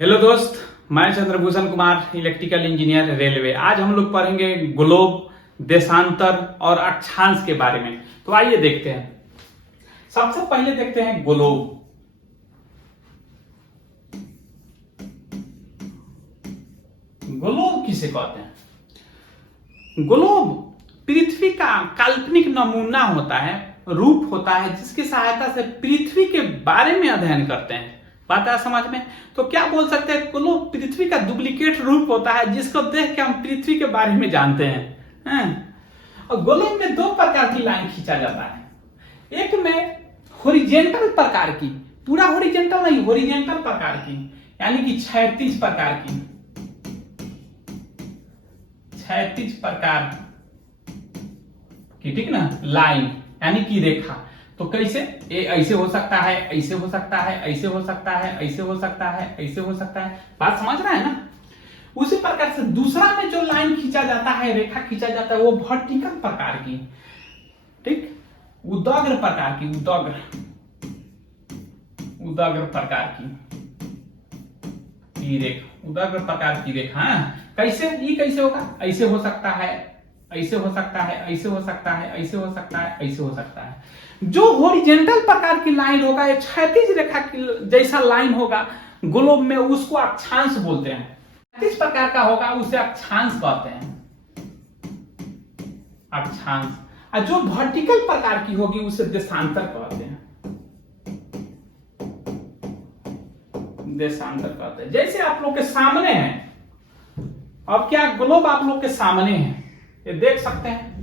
Hello दोस्त, मैं Chandrabhushan Kumar, electrical engineer, railway. आज हम लोग पढ़ेंगे ग्लोब, देशांतर और अक्षांश के बारे में। तो आइए देखते हैं। सबसे पहले देखते हैं ग्लोब। ग्लोब किसे कहते हैं? ग्लोब पृथ्वी का काल्पनिक नमूना होता है, रूप होता है, जिसकी सहायता से पृथ्वी के बारे में अध्ययन करते हैं। बात है समझ में? तो क्या बोल सकते हैं, ग्लोब पृथ्वी का डुप्लीकेट रूप होता है, जिसको देख के हम पृथ्वी के बारे में जानते हैं। और ग्लोब में दो प्रकार की लाइन खींचा जाता है। एक में हॉरिजेंटल प्रकार की, पूरा हॉरिजेंटल नहीं, हॉरिजेंटल प्रकार की, यानी कि क्षैतिज प्रकार की, क्षैतिज प्रकार की, ठीक ना, लाइन यानी कि रेखा। तो कैसे? ये ऐसे हो सकता है, ऐसे हो सकता है, ऐसे हो सकता है, ऐसे हो सकता है, ऐसे हो सकता है। बात समझ रहा है ना? उसी प्रकार से दूसरा में जो लाइन खींचा जाता है, रेखा खींचा जाता है, वो वर्टिकल प्रकार की, ठीक, उदग्र प्रकार की, उदग्र प्रकार की रेखा, उदग्र प्रकार की रेखा। कैसे? ये कैसे होगा? ऐसे हो सकता है, ऐसे हो सकता है, ऐसे हो सकता है, ऐसे हो सकता है, ऐसे हो सकता है। जो हॉरिजेंटल प्रकार की लाइन होगा, या क्षैतिज रेखा की जैसा लाइन होगा ग्लोब में, उसको अक्षांश बोलते हैं। क्षैतिज प्रकार का होगा उसे अक्षांश कहते हैं, अक्षांश। और जो वर्टिकल प्रकार की होगी उसे देशांतर कहते हैं, देशांतर कहते हैं। जैसे आप लोग के सामने है, अब क्या ग्लोब आप लोग के सामने है, ये देख सकते हैं।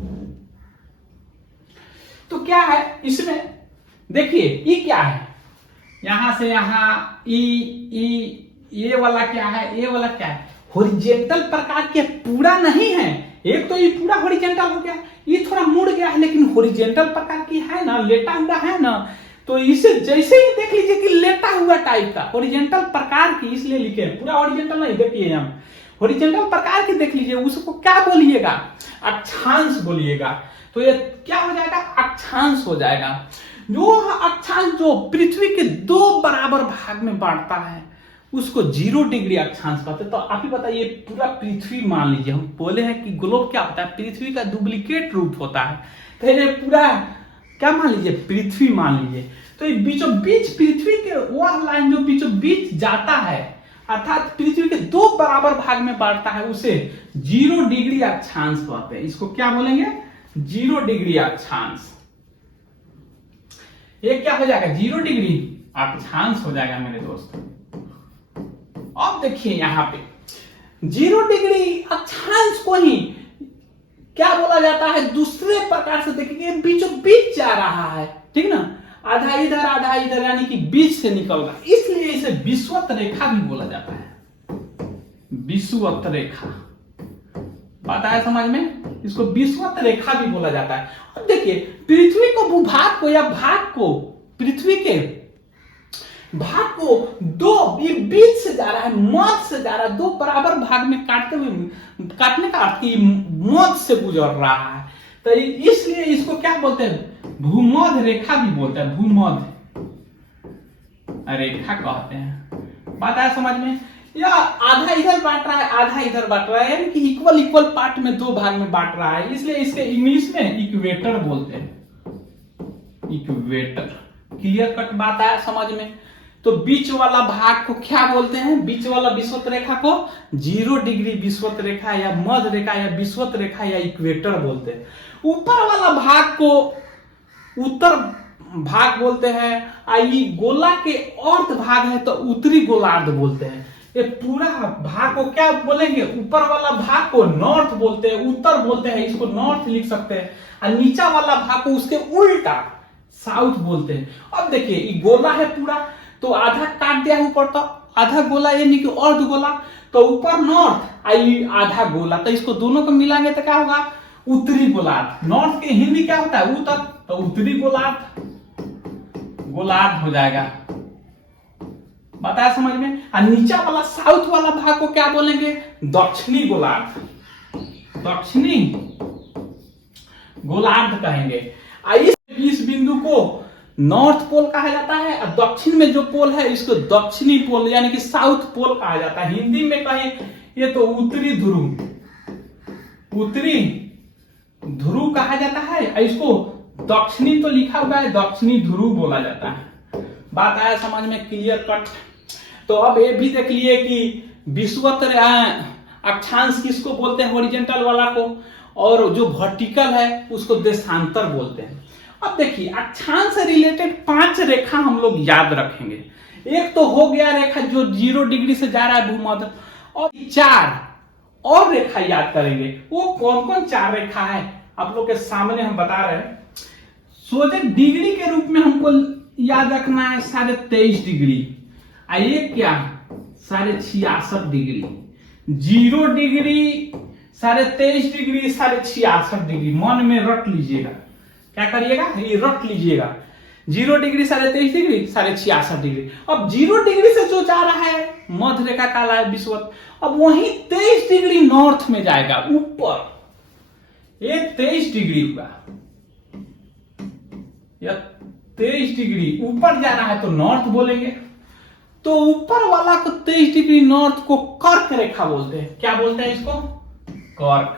तो क्या है इसमें? देखिए ये क्या है, यहां से यहां ये वाला क्या है, ये वाला क्या है? हॉरिजेंटल प्रकार के पूरा नहीं है। एक तो ये पूरा हॉरिजेंटल हो गया, ये थोड़ा मुड़ गया है, लेकिन हॉरिजेंटल प्रकार की है ना, लेटा हुआ है ना। तो इसे जैसे ही देख लीजिए कि लेटा हुआ टाइप का, हॉरिजेंटल प्रकार की, इसलिए लिखे पूरा हॉरिजेंटल नहीं। देखिए हम हॉरिजेंटल प्रकार की देख लीजिए, उसको क्या बोलिएगा? अक्षांश बोलिएगा। तो ये क्या हो जाएगा? अक्षांश हो जाएगा। जो अक्षांश जो पृथ्वी के दो बराबर भाग में बांटता है, उसको 0 डिग्री अक्षांश कहते हैं। तो आप ही बताइए, पूरा पृथ्वी मान लीजिए, हम बोले हैं कि ग्लोब क्या होता है? पृथ्वी का डुप्लीकेट रूप होता है। तो ये पूरा क्या मान लीजिए? पृथ्वी मान लीजिए। तो ये बीचों बीच पृथ्वी के वह लाइन जो बीचों बीच जाता है, अर्थात पृथ्वी के दो बराबर भाग में बांटता है, उसे 0 डिग्री अक्षांश कहते हैं। इसको क्या बोलेंगे? 0 डिग्री अक्षांश। ये क्या हो जाएगा? 0 डिग्री अक्षांश हो जाएगा मेरे दोस्त। अब देखिए यहां पे 0 डिग्री अक्षांश को ही क्या बोला जाता है? दूसरे प्रकार से देखेंगे, बीचों बीच जा रहा है, ठीक ना, आधा इधर आधा इधर, यानी कि बीच से निकल रहा, इसलिए इसे विषुवत रेखा भी बोला जाता है, विषुवत रेखा। बात आया समझ में? इसको विषुवत रेखा भी बोला जाता है। अब देखिए, पृथ्वी को भूभाग को, या भाग को, पृथ्वी के भाग को दो, ये बीच से जा रहा है, मध्य से जा रहा है, दो बराबर भाग में काटने का अर्थ मध्य से गुजर रहा है। तो इसलिए इसको क्या बोलते हैं? भूमध्य रेखा भी बोलते हैं, भूमध्य रेखा कहते हैं। बात आया समझ में? या आधा इधर बांट रहा है, आधा इधर बांट रहा है, यानी कि इक्वल इक्वल पार्ट में दो भाग में बांट रहा है, इसलिए इसके इंग्लिश में इक्वेटर बोलते हैं, इक्वेटर। क्लियर कट बात आया समझ में? तो बीच वाला भाग को क्या बोलते हैं? बीच वाला विषुवत रेखा को 0 डिग्री विषुवत रेखा, या मध्य रेखा, या विषुवत रेखा, या इक्वेटर बोलते हैं। ऊपर वाला भाग को उत्तर भाग बोलते हैं। ये गोला के अर्ध भाग है तो उत्तरी गोलार्ध बोलते हैं। ये पूरा भाग को क्या बोलेंगे? ऊपर वाला भाग को नॉर्थ बोलते हैं, उत्तर बोलते हैं, इसको नॉर्थ लिख सकते हैं। और नीचा वाला भाग को उसके उल्टा साउथ बोलते हैं। अब देखिए, ये गोला है पूरा, तो आधा काट दिया ऊपर, तो आधा गोला यानी कि अर्ध गोला, तो ऊपर नॉर्थ, आई आधा गोला, तो इसको दोनों को मिलाएंगे तो क्या होगा? उत्तरी गोलार्ध। नॉर्थ के हिंदी क्या होता है? उत्तर, तो उत्तरी गोलार्ध, गोलार्ध हो जाएगा। बताया समझ में? और नीचा वाला साउथ वाला भाग को क्या बोलेंगे? दक्षिणी गोलार्ध, दक्षिणी गोलार्ध कहेंगे। इस बिंदु को नॉर्थ पोल कहा जाता है, और दक्षिण में जो पोल है इसको दक्षिणी पोल यानी कि साउथ पोल कहा जाता है। हिंदी में कहें ये तो उत्तरी ध्रुव, उत्तरी ध्रुव कहा जाता है, और इसको दक्षिणी तो लिखा हुआ है दक्षिणी ध्रुव बोला जाता है। बात आया समझ में, क्लियर कट। तो अब ये भी देख लिए कि विषुवत अक्षांश किसको बोलते हैं, हॉरिजॉन्टल वाला को, और जो वर्टिकल है उसको देशांतर बोलते हैं। अब देखिए अक्षांश से रिलेटेड 5 रेखा हम लोग याद रखेंगे। एक तो हो गया रेखा जो 0 डिग्री से जा रहा है भूमध्य, और 4 और रेखा याद करेंगे। वो कौन कौन 4 रेखा है आप लोग के सामने हम बता रहे हैं। सोचे डिग्री के रूप में हमको याद रखना है 23.5 डिग्री, ये क्या 66.5 डिग्री, 0 डिग्री 23.5 डिग्री 66.5 डिग्री, मन में रट लीजिएगा। क्या करिएगा, ये रट लीजिएगा, 0 डिग्री 23.5 डिग्री 66.5 डिग्री। अब 0 डिग्री से जो जा रहा है मध्य रेखा काला है विषुवत, अब वही 23 डिग्री नॉर्थ में जाएगा ऊपर, ये 23 डिग्री हुआ, या 23 डिग्री ऊपर जाना है तो नॉर्थ बोलेंगे। तो ऊपर वाला को 23 डिग्री नॉर्थ को कर्क रेखा बोलते हैं। क्या बोलते हैं इसको, कर्क,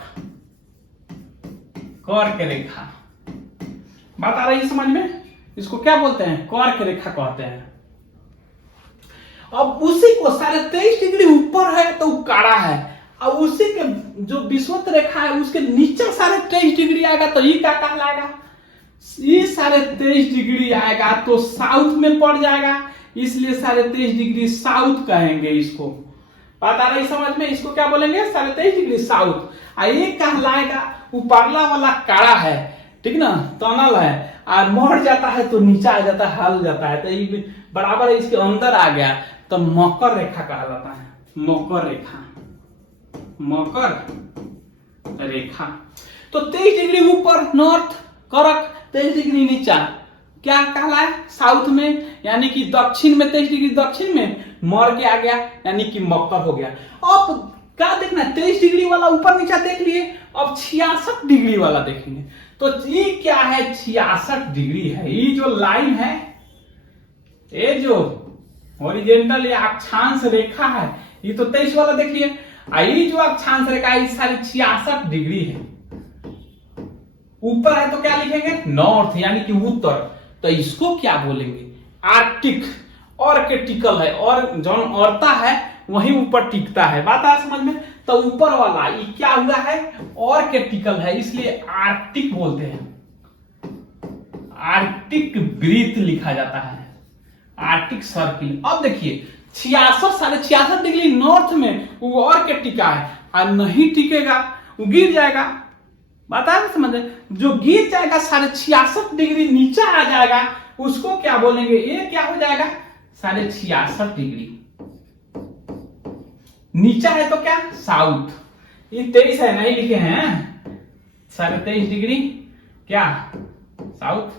कर्क रेखा। बात आ रही है समझ में, इसको क्या बोलते हैं, कर्क रेखा कहते हैं। अब उसी को 23.5 डिग्री ऊपर है तो काड़ा है, और उसी के जो विषुवत रेखा है उसके नीचे 23.5 डिग्री आएगा तो ये क्या कहलाएगा, ये 23.5 डिग्री आएगा तो साउथ में पड़ जाएगा, इसलिए 23.5 डिग्री साउथ कहेंगे इसको। बात आ रही समझ में, इसको क्या बोलेंगे 23.5 डिग्री साउथ। ये कहलाएगा ऊपरला वाला काड़ा है, ठीक ना, टनल है, और मोड़ जाता है तो नीचा आ जाता है, हल जाता है, तो ये बराबर इसके अंदर आ गया तो मकर रेखा कहलाता है, मकर रेखा, मकर रेखा। तो 23 डिग्री ऊपर नॉर्थ कर्क, 23 डिग्री नीचा क्या कहलाए साउथ में, यानी कि दक्षिण में 23 डिग्री दक्षिण में मर के आ गया, यानी कि मकर हो गया। अब क्या देखना, 23 डिग्री वाला ऊपर नीचा देख लिए, अब 66 डिग्री वाला देखेंगे। तो ये क्या है, 66 डिग्री है। ये जो लाइन है, ये जो हॉरिजॉन्टल या अक्षांश रेखा है, ये तो 23 वाला देखिए, ये जो अक्षांश रेखा है 66 डिग्री है। ऊपर है तो क्या लिखेंगे, नॉर्थ यानी कि उत्तर, तो इसको क्या बोलेंगे, आर्कटिक, आर्कटिकल है, और जो औरता है वही ऊपर टिकता है। बात आ समझ में, तो ऊपर वाला ये क्या हुआ है, आर्कटिकल है, इसलिए आर्कटिक बोलते हैं, आर्कटिक वृत्त लिखा जाता है, आर्कटिक सर्किल। अब देखिए 66 डिग्री नॉर्थ में वो और क्या टिका है, और नहीं टिकेगा वो गिर जाएगा। बता रहे समझ, जो गिर जाएगा 66 डिग्री नीचे आ जाएगा, उसको क्या बोलेंगे, ये क्या हो जाएगा 66 डिग्री। नीचा है तो क्या साउथ, ये 23 है नहीं लिखे हैं, 23.5 डिग्री क्या साउथ,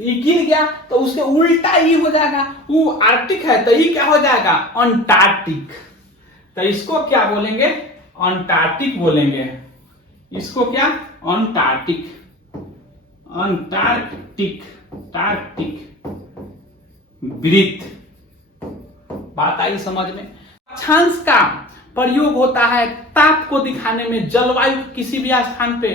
ये गिर गया तो उसके उल्टा ये हो जाएगा, वो आर्कटिक है तो ये क्या हो जाएगा अंटार्कटिक, तो इसको क्या बोलेंगे अंटार्कटिक बोलेंगे, इसको क्या अंटार्कटिक, अंटार्कटिक, टार्कटिक वृत्त। बात आई समझ में। अक्षांश का प्रयोग होता है ताप को दिखाने में, जलवायु किसी भी स्थान पे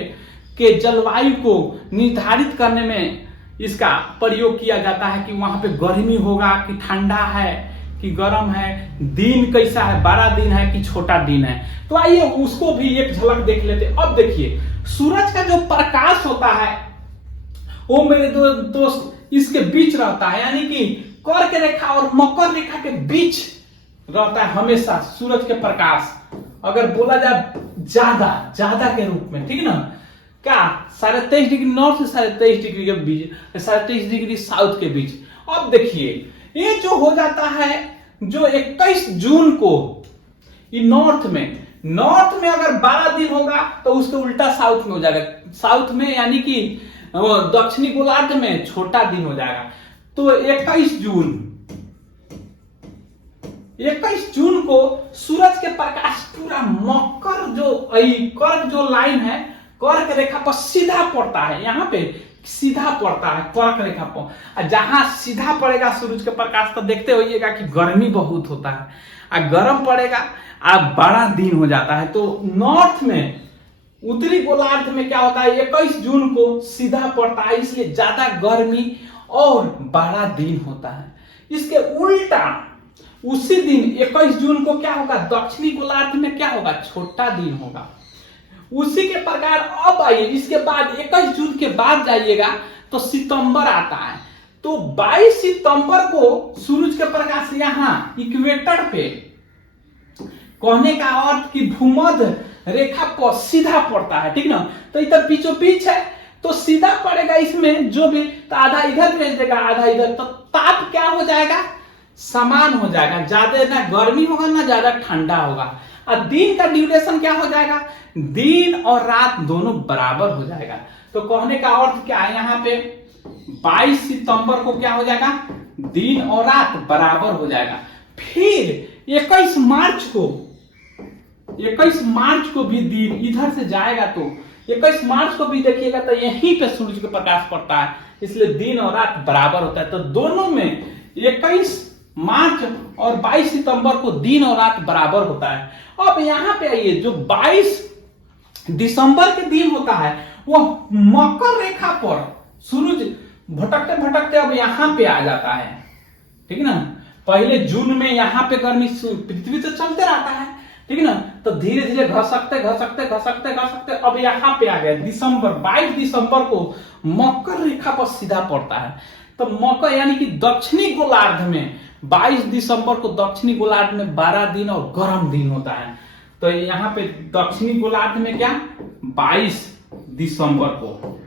के जलवायु को निर्धारित करने में इसका प्रयोग किया जाता है कि वहां पे गर्मी होगा कि ठंडा है कि गर्म है, दिन कैसा है, बड़ा दिन है कि छोटा दिन है। तो आइए उसको भी एक झलक देख लेते। अब देखिए सूरज का जो प्रकाश होता है वो मेरे दोस्त इसके बीच रहता है, यानी कि कर्क रेखा और मकर रेखा के बीच रहता है हमेशा सूरज के प्रकाश। अगर बोला जाए ज्यादा के रूप में, ठीक है ना, क्या 23.5 डिग्री नॉर्थ से 23.5 डिग्री के बीच, 23.5 डिग्री साउथ के बीच। अब देखिए ये जो हो जाता है जो 21 जून को ये नॉर्थ में अगर 12 दिन होगा तो उसके उल्टा साउथ में हो जाएगा, साउथ में यानी कि दक्षिणी गोलार्ध में छोटा दिन हो जाएगा। तो 21 जून को सूरज के प्रकाश पूरा मकर जो कर्क जो लाइन है कर्क रेखा पर सीधा पड़ता है, यहाँ पे सीधा पड़ता है कर्क रेखा पर। जहां सीधा पड़ेगा सूरज के प्रकाश तो देखते होइएगा कि गर्मी बहुत होता है, गर्म पड़ेगा बड़ा दिन हो जाता है। तो नॉर्थ में, उत्तरी गोलार्ध में क्या होता है, 21 जून को सीधा पड़ता है, इसलिए ज्यादा गर्मी और बड़ा दिन होता है। इसके उल्टा उसी दिन 21 जून को क्या होगा, दक्षिणी गोलार्ध में क्या होगा, छोटा दिन होगा। उसी के प्रकार अब आइए, इसके बाद 21 जून के बाद जाइएगा तो सितंबर आता है। तो 22 सितंबर को सूरज के प्रकाश यहां इक्वेटर पे, कहने का अर्थ कि भूमध्य रेखा पर सीधा पड़ता है, ठीक ना। तो इधर बीचों बीच है तो सीधा पड़ेगा इसमें, जो भी तो आधा इधर भेज देगा आधा इधर, तो ताप क्या हो जाएगा, समान हो जाएगा, ज्यादा ना गर्मी होगा ना ज्यादा ठंडा होगा। और दिन का ड्यूरेशन क्या हो जाएगा, दिन और रात दोनों बराबर हो जाएगा। तो कहने का अर्थ क्या है, यहाँ पे 22 सितंबर को क्या हो जाएगा, दिन और रात बराबर हो जाएगा। फिर 21 मार्च को भी दिन इधर से जाएगा, तो 21 मार्च को भी देखिएगा तो यहीं पे सूरज का प्रकाश पड़ता है, इसलिए दिन और रात बराबर होता है। तो दोनों में 21 मार्च और 22 सितंबर को दिन और रात बराबर होता है। अब यहां पे आइए, जो 22 दिसंबर के दिन होता है वो मकर रेखा पर सूरज भटकते भटकते अब यहां पे आ जाता है, ठीक ना। पहले जून में यहां पे गर्मी पृथ्वी से चलते रहता है, ठीक ना। तो धीरे धीरे घसकते घसकते घसकते घसकते अब यहाँ पे आ गया दिसंबर। 22 दिसंबर को मकर रेखा पर सीधा पड़ता है। तो मकर यानी कि दक्षिणी गोलार्ध में 22 दिसंबर को दक्षिणी गोलार्ध में 12 दिन और गर्म दिन होता है। तो यहाँ पे दक्षिणी गोलार्ध में क्या 22 दिसंबर को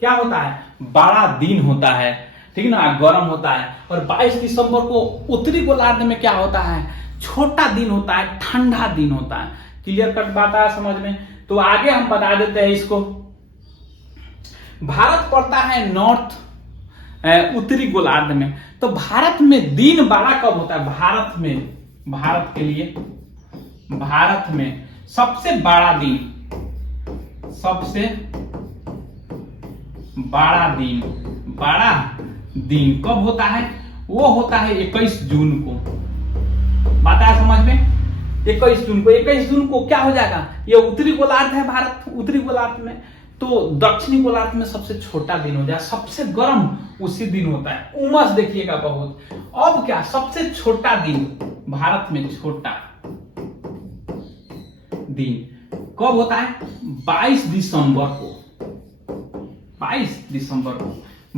क्या होता है, बड़ा दिन होता है, ठीक ना, गर्म होता है। और 22 दिसंबर को उत्तरी गोलार्ध में क्या होता है, छोटा दिन होता है, ठंडा दिन होता है। क्लियर कट बात है समझ में। तो आगे हम बता देते हैं इसको। भारत पड़ता है नॉर्थ उत्तरी गोलार्ध में। तो भारत में दिन बड़ा कब होता है, भारत के लिए भारत में सबसे बड़ा दिन कब होता है, वो होता है 21 जून को। बात है समझ में। 21 जून को क्या हो जाएगा, ये उत्तरी गोलार्ध है भारत, उत्तरी गोलार्ध में। तो दक्षिणी गोलार्ध में सबसे छोटा दिन हो जाए, सबसे गर्म उसी दिन होता है, उमस देखिएगा बहुत। अब क्या, सबसे छोटा दिन भारत में, छोटा दिन कब होता है, 22 दिसंबर को।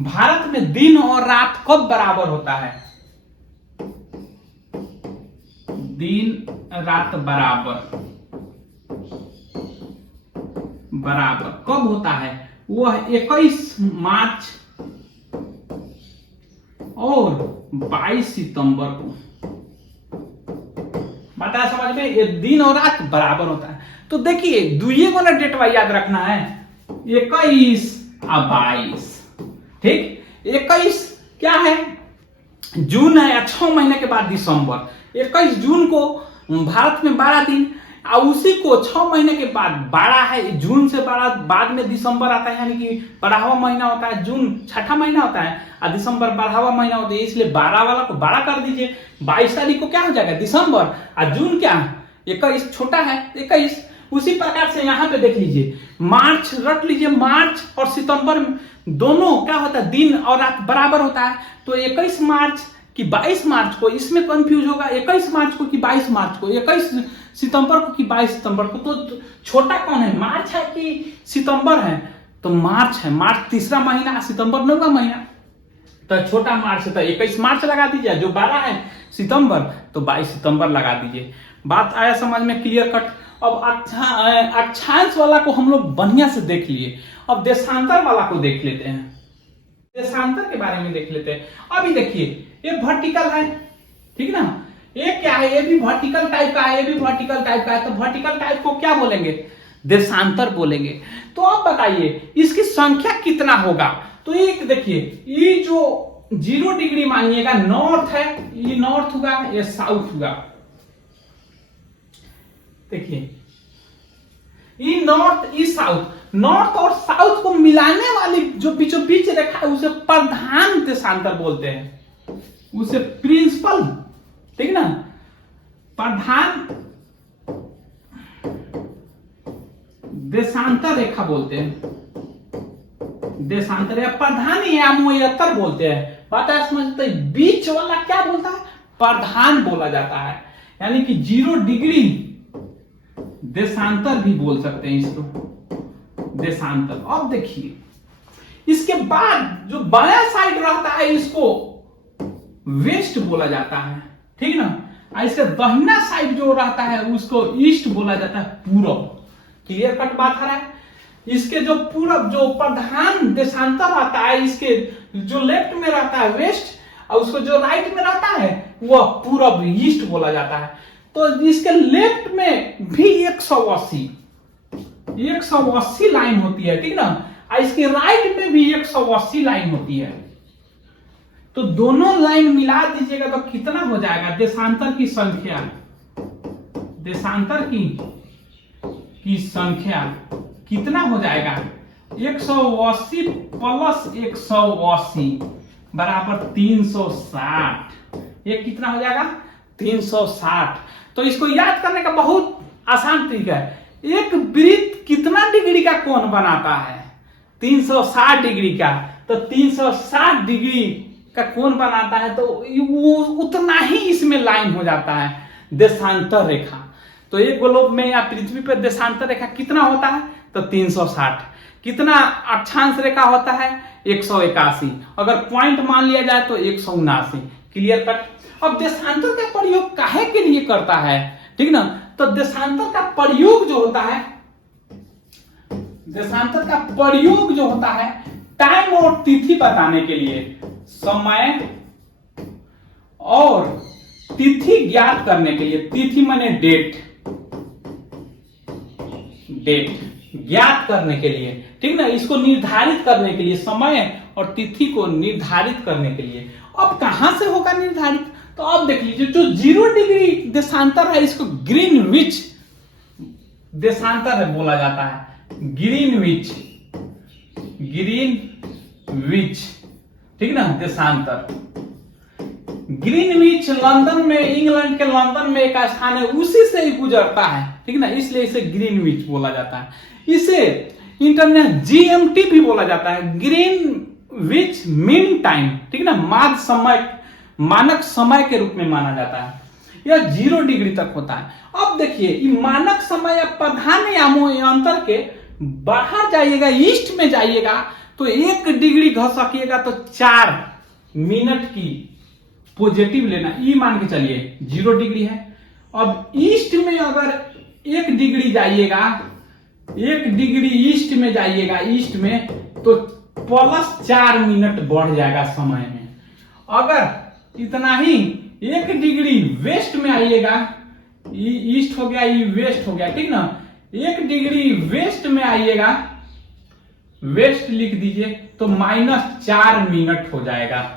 भारत में दिन और रात कब बराबर होता है, दिन रात बराबर कब होता है, वह 21 मार्च और 22 सितंबर को। बता समझ में, ये दिन और रात बराबर होता है। तो देखिए दुइये वाला डेटवा याद रखना है, 21 और 22, ठीक। 21 क्या है, जून है, 6 महीने के बाद दिसंबर। 21 जून को भारत में 12 दिन, और उसी को 6 महीने के बाद 12 है, जून से 12 बाद में दिसंबर आता है, यानी कि 12वां महीना होता है। जून 6ठा महीना होता है और दिसंबर 12वां महीना होता है, इसलिए 12 वाला को 12 कर दीजिए। 22 तारीख को क्या हो जाएगा, दिसंबर, और जून क्या 21 छोटा है 21। उसी प्रकार से यहाँ पे देख लीजिए, मार्च रख लीजिए, मार्च और सितंबर दोनों क्या होता है, दिन और रात बराबर होता है। तो 21 मार्च कि 22 मार्च को, इसमें कंफ्यूज होगा, 21 मार्च को कि 22 मार्च को, 21 सितंबर को कि 22 सितंबर को। तो छोटा कौन है, मार्च है कि सितंबर है, तो मार्च है। मार्च तीसरा महीना, सितंबर 9वां महीना, तो छोटा मार्च है, तो 21 मार्च लगा दीजिए। जो 12 है सितंबर, तो 22 सितंबर लगा दीजिए। बात आया समझ में, क्लियर कट। अब अक्षांश वाला को हम लोग बढ़िया से देख लिए, अब देशांतर वाला को देख लेते हैं। देशांतर के बारे में देख लेते हैं। अभी देखिए ये वर्टिकल है, ठीक ना, ये क्या है, ये भी वर्टिकल टाइप का है, ये भी वर्टिकल टाइप का है। तो वर्टिकल टाइप को क्या बोलेंगे, देशांतर बोलेंगे। तो अब बताइए इसकी संख्या कितना होगा। तो एक देखिए, ये जो 0 डिग्री मानिएगा नॉर्थ है, ये नॉर्थ होगा, ये साउथ होगा। देखिए ये नॉर्थ, ये साउथ, नॉर्थ और साउथ को मिलाने वाली जो बीचों बीच रेखा है उसे प्रधान देशांतर बोलते हैं, उसे प्रिंसिपल, ठीक ना, प्रधान देशांतर रेखा बोलते हैं, देशांतर या प्रधान या मुयत्तर बोलते हैं। बात है समझते, बीच वाला क्या बोलता है, प्रधान बोला जाता है, यानी कि 0 डिग्री देशांतर भी बोल सकते हैं इसको, देशांतर। अब देखिए इसके बाद जो बाया साइड रहता है इसको वेस्ट बोला जाता है, ठीक ना, और इसका दाहिना साइड जो रहता है उसको ईस्ट बोला जाता है, पूरब। क्लियर कट बात आ रहा है। इसके जो पूरब जो प्रधान देशांतर आता है, इसके जो लेफ्ट में रहता है वेस्ट, और उसको जो राइट में रहता है वह पूरब, ईस्ट बोला जाता है। तो इसके लेफ्ट में भी 180 लाइन होती है, ठीक ना, और इसके राइट में भी 180 लाइन होती है। तो दोनों लाइन मिला दीजिएगा तो कितना हो जाएगा, देशांतर की संख्या, देशांतर की संख्या कितना हो जाएगा, 180 प्लस 180 बराबर 360। ये कितना हो जाएगा, 360। तो इसको याद करने का बहुत आसान तरीका है। एक वृत्त कितना डिग्री का कोण बनाता है, 360 डिग्री का। तो 360 डिग्री का कोण बनाता है तो वो उतना ही इसमें लाइन हो जाता है, देशांतर रेखा। तो एक ग्लोब में या पृथ्वी पर देशांतर रेखा कितना होता है, तो 360। कितना अक्षांश रेखा होता है, 181। अगर पॉइंट मान लिया जाए तो 179। Clear cut. अब देशांतर का प्रयोग काहे के लिए करता है, ठीक ना, तो देशांतर का प्रयोग जो होता है, देशांतर का प्रयोग जो होता है टाइम और तिथि बताने के लिए, समय और तिथि ज्ञात करने के लिए, तिथि माने डेट, डेट ज्ञात करने के लिए, ठीक ना, इसको निर्धारित करने के लिए, समय और तिथि को निर्धारित करने के लिए। अब कहां से होगा निर्धारित, तो अब देख लीजिए जो 0 डिग्री देशांतर है इसको ग्रीनविच देशांतर है बोला जाता है, ग्रीनविच, ग्रीनविच, ठीक ना, देशांतर। ग्रीनविच लंदन में, इंग्लैंड के लंदन में एक स्थान है, उसी से ही गुजरता है, ठीक ना, इसलिए इसे ग्रीनविच बोला जाता है। इसे इंटरनेट जीएमटी भी बोला जाता है, ग्रीनविच मीन टाइम, ठीक ना, मानक समय के रूप में माना जाता है। यह 0 डिग्री तक होता है। अब देखिए मानक समय या प्रधान अंतर के बाहर जाइएगा, ईस्ट में जाइएगा तो 1 डिग्री घसकिएगा तो 4 मिनट की पॉजिटिव लेना, ई मान के चलिए 0 डिग्री है। अब ईस्ट में अगर 1 डिग्री जाइएगा, 1 डिग्री ईस्ट में जाइएगा, ईस्ट में तो प्लस 4 मिनट बढ़ जाएगा समय में। अगर इतना ही 1 डिग्री वेस्ट में आइएगा, ईस्ट हो गया, ये वेस्ट हो गया, ठीक ना, 1 डिग्री वेस्ट में आइएगा, वेस्ट लिख दीजिए तो -4 मिनट हो जाएगा।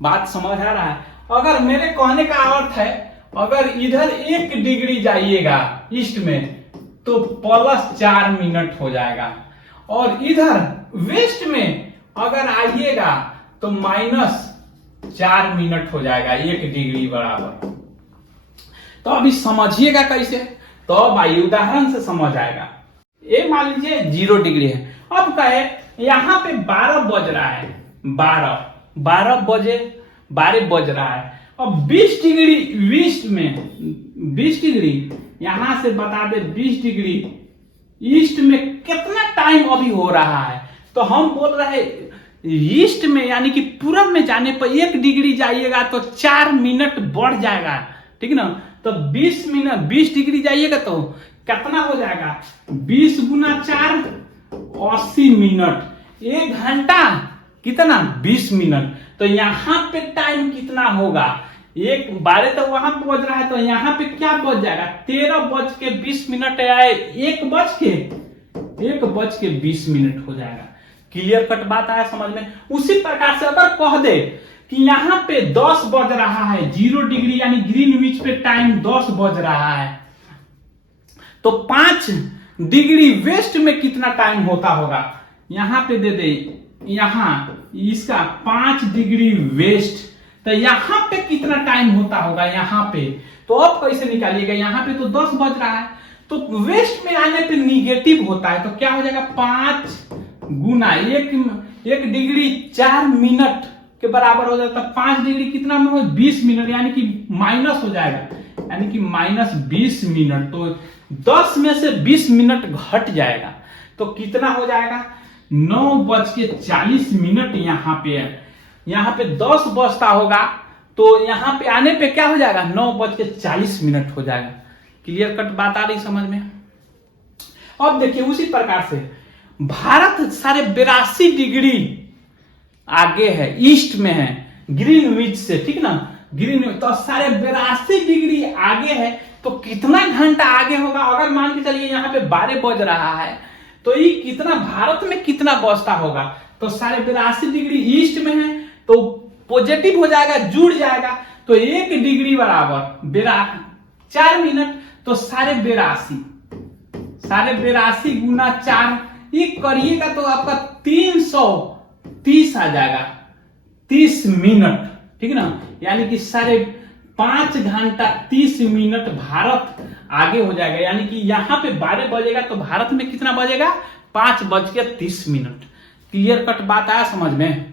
बात समझ आ रहा है। अगर मेरे कहने का अर्थ है, अगर इधर 1 डिग्री जाइएगा ईस्ट में तो प्लस 4 मिनट हो जाएगा, और इधर वेस्ट में अगर आइएगा तो -4 मिनट हो जाएगा, 1 डिग्री बराबर। तो अभी समझिएगा कैसे, तो अब आइए उदाहरण से समझ आएगा। ये मान लीजिए 0 डिग्री है। अब कहे यहां पे 12 बज रहा है, 12 बज रहा है। अब 20 डिग्री ईस्ट में, 20 डिग्री यहां से बता दे, 20 डिग्री ईस्ट में कितना टाइम अभी हो रहा है, तो हम बोल रहे हैं ईस्ट में यानी कि पूरब में जाने पर 1 डिग्री जाइएगा तो 4 मिनट बढ़ जाएगा, ठीक ना। तो 20 डिग्री जाइएगा तो कितना हो जाएगा, 20 गुना 4 80 मिनट, 1 घंटा कितना 20 मिनट। तो यहाँ पे टाइम कितना होगा, 1:12 तो वहां पे बज रहा है, तो यहाँ पे क्या बज जाएगा, 13:20 या 1:20 हो जाएगा। क्लियर कट बात आया समझ में। उसी प्रकार से अगर कह दे कि यहाँ पे 10 बज रहा है, 0 डिग्री यानी ग्रीनविच पे टाइम 10 बज रहा है, तो 5 डिग्री वेस्ट में कितना टाइम होता होगा, यहां पे दे दे, यहां इसका 5 डिग्री वेस्ट, तो यहां पे कितना टाइम होता होगा यहां पे, तो अब कैसे निकालिएगा, यहां पे तो 10 बज रहा है, तो वेस्ट में आने पे निगेटिव होता है, तो क्या हो जाएगा 5 गुना 1 डिग्री 4 मिनट के बराबर हो जाता है। 5 डिग्री कितना में हो, 20 मिनट, यानी कि माइनस हो जाएगा, यानी कि माइनस 20 मिनट, तो 10 में से 20 मिनट घट जाएगा, तो कितना हो जाएगा 9:40 यहाँ पे 10 बजता होगा, तो यहाँ पे आने पे क्या हो जाएगा 9:40 हो जाएगा। क्लियर कट बात आ रही समझ में। अब देखिए उसी प्रकार से भारत 82 डिग्री आगे है, ईस्ट में है ग्रीनविच से, ठीक ना, ग्रीनविच तो 82 डिग्री आगे है, तो कितना घंटा आगे होगा, अगर मान के चलिए यहाँ पे 12 बज रहा है, तो ये कितना भारत में कितना बजता होगा, तो 82 डिग्री ईस्ट में है, तो पॉजिटिव हो जाएगा, जुड़ जाएगा, तो 1 डिग्री बराबर 4 मिनट, तो 82 गुना 4, ये करिएगा तो आपका 330 आ जाएगा, 30 मिनट, ठीक ना, यानी कि 5.5 घंटा 30 मिनट भारत आगे हो जाएगा, यानी कि यहां पे 12 बजेगा तो भारत में कितना बजेगा 5:30। क्लियर कट बात आया समझ में।